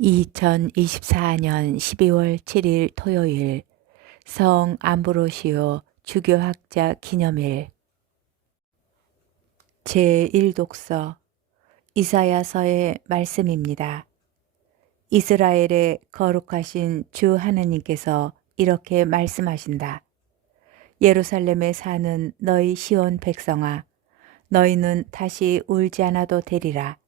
2024년 12월 7일 토요일 성 암브로시오 주교학자 기념일 제1독서 이사야서의 말씀입니다. 이스라엘의 거룩하신 주 하느님께서 이렇게 말씀하신다. 예루살렘에 사는 너희 시온 백성아 너희는 다시 울지 않아도 되리라.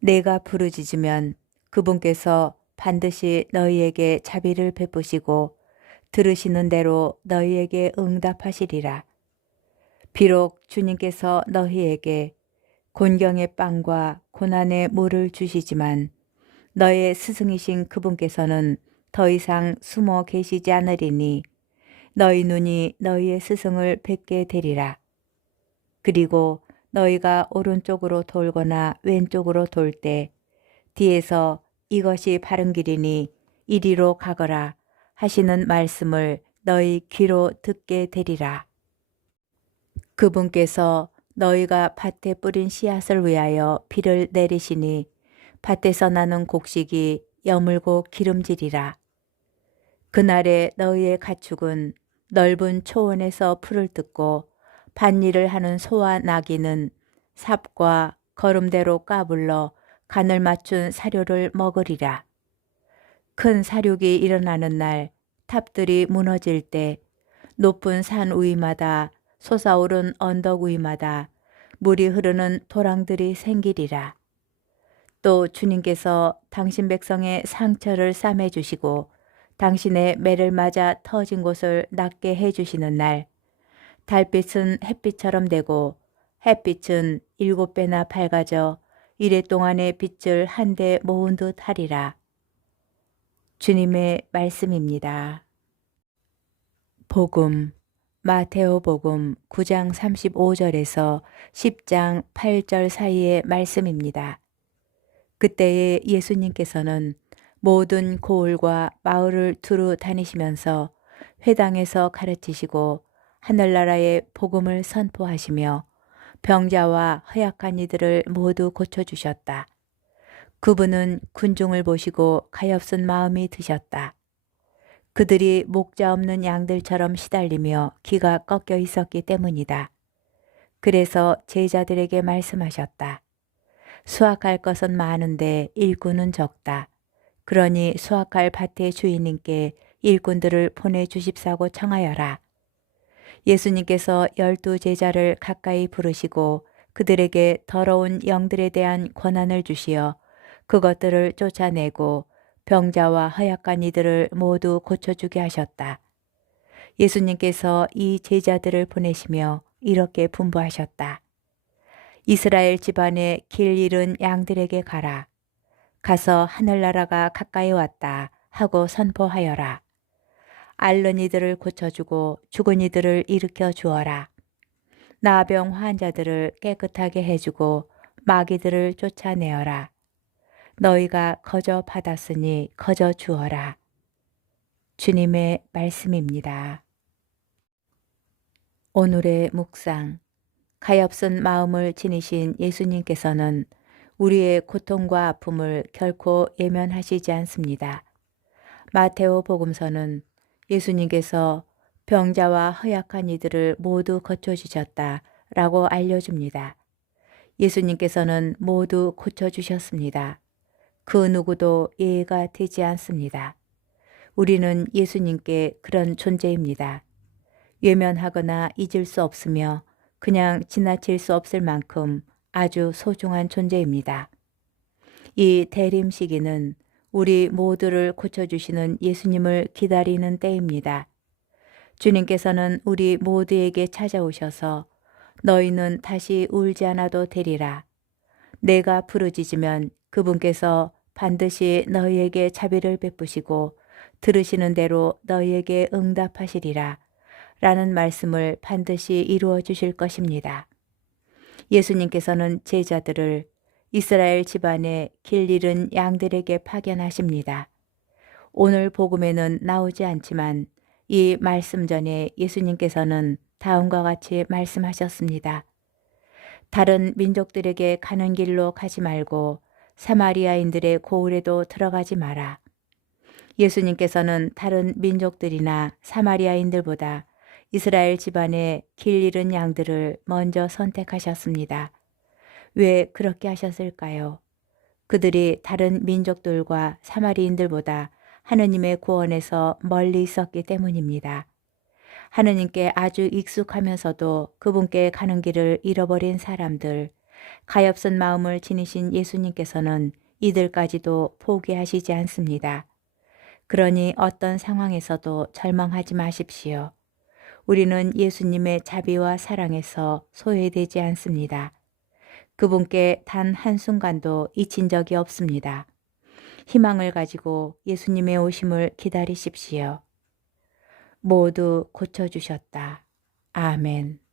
내가 부르짖으면 그분께서 반드시 너희에게 자비를 베푸시고 들으시는 대로 너희에게 응답하시리라. 비록 주님께서 너희에게 곤경의 빵과 고난의 물을 주시지만 너의 스승이신 그분께서는 더 이상 숨어 계시지 않으리니 너희 눈이 너희의 스승을 뵙게 되리라. 그리고 너희가 오른쪽으로 돌거나 왼쪽으로 돌 때 뒤에서 이것이 바른 길이니 이리로 가거라 하시는 말씀을 너희 귀로 듣게 되리라. 그분께서 너희가 밭에 뿌린 씨앗을 위하여 비를 내리시니 밭에서 나는 곡식이 여물고 기름지리라. 그날에 너희의 가축은 넓은 초원에서 풀을 뜯고 밭일을 하는 소와 나귀는 삽과 걸음대로 까불러 간을 맞춘 사료를 먹으리라. 큰 사륙이 일어나는 날 탑들이 무너질 때 높은 산 위마다 솟아오른 언덕 위마다 물이 흐르는 도랑들이 생기리라. 또 주님께서 당신 백성의 상처를 싸매 주시고 당신의 매를 맞아 터진 곳을 낫게 해 주시는 날 달빛은 햇빛처럼 되고 햇빛은 일곱 배나 밝아져 이래 동안의 빛을 한데 모은 듯 하리라. 주님의 말씀입니다. 복음 마테오 복음 9장 35절에서 10장 8절 사이의 말씀입니다. 그때에 예수님께서는 모든 고을과 마을을 두루 다니시면서 회당에서 가르치시고 하늘나라의 복음을 선포하시며 병자와 허약한 이들을 모두 고쳐주셨다. 그분은 군중을 보시고 가엾은 마음이 드셨다. 그들이 목자 없는 양들처럼 시달리며 귀가 꺾여 있었기 때문이다. 그래서 제자들에게 말씀하셨다. 수확할 것은 많은데 일꾼은 적다. 그러니 수확할 밭의 주인님께 일꾼들을 보내주십사고 청하여라. 예수님께서 열두 제자를 가까이 부르시고 그들에게 더러운 영들에 대한 권한을 주시어 그것들을 쫓아내고 병자와 허약한 이들을 모두 고쳐주게 하셨다. 예수님께서 이 제자들을 보내시며 이렇게 분부하셨다. 이스라엘 집안에 길 잃은 양들에게 가라. 가서 하늘나라가 가까이 왔다 하고 선포하여라. 이들을 고쳐주고 죽은 이들을 일으켜 주어라. 나병 환자들을 깨끗하게 해주고 마귀들을 쫓아내어라. 너희가 거저 받았으니 거저 주어라. 주님의 말씀입니다. 오늘의 묵상. 가엾은 마음을 지니신 예수님께서는 우리의 고통과 아픔을 결코 예면하시지 않습니다. 마테오 복음서는 예수님께서 병자와 허약한 이들을 모두 거쳐주셨다 라고 알려줍니다. 예수님께서는 모두 고쳐주셨습니다. 그 누구도 예가 되지 않습니다. 우리는 예수님께 그런 존재입니다. 외면하거나 잊을 수 없으며 그냥 지나칠 수 없을 만큼 아주 소중한 존재입니다. 이 대림 시기는 우리 모두를 고쳐주시는 예수님을 기다리는 때입니다. 주님께서는 우리 모두에게 찾아오셔서 너희는 다시 울지 않아도 되리라. 내가 부르짖으면 그분께서 반드시 너희에게 자비를 베푸시고 들으시는 대로 너희에게 응답하시리라. 라는 말씀을 반드시 이루어 주실 것입니다. 예수님께서는 제자들을 이스라엘 집안에 길 잃은 양들에게 파견하십니다. 오늘 복음에는 나오지 않지만 이 말씀 전에 예수님께서는 다음과 같이 말씀하셨습니다. 다른 민족들에게 가는 길로 가지 말고 사마리아인들의 고을에도 들어가지 마라. 예수님께서는 다른 민족들이나 사마리아인들보다 이스라엘 집안의 길 잃은 양들을 먼저 선택하셨습니다. 왜 그렇게 하셨을까요? 그들이 다른 민족들과 사마리인들보다 하느님의 구원에서 멀리 있었기 때문입니다. 하느님께 아주 익숙하면서도 그분께 가는 길을 잃어버린 사람들, 가엾은 마음을 지니신 예수님께서는 이들까지도 포기하시지 않습니다. 그러니 어떤 상황에서도 절망하지 마십시오. 우리는 예수님의 자비와 사랑에서 소외되지 않습니다. 그분께 단 한순간도 잊힌 적이 없습니다. 희망을 가지고 예수님의 오심을 기다리십시오. 모두 고쳐주셨다. 아멘.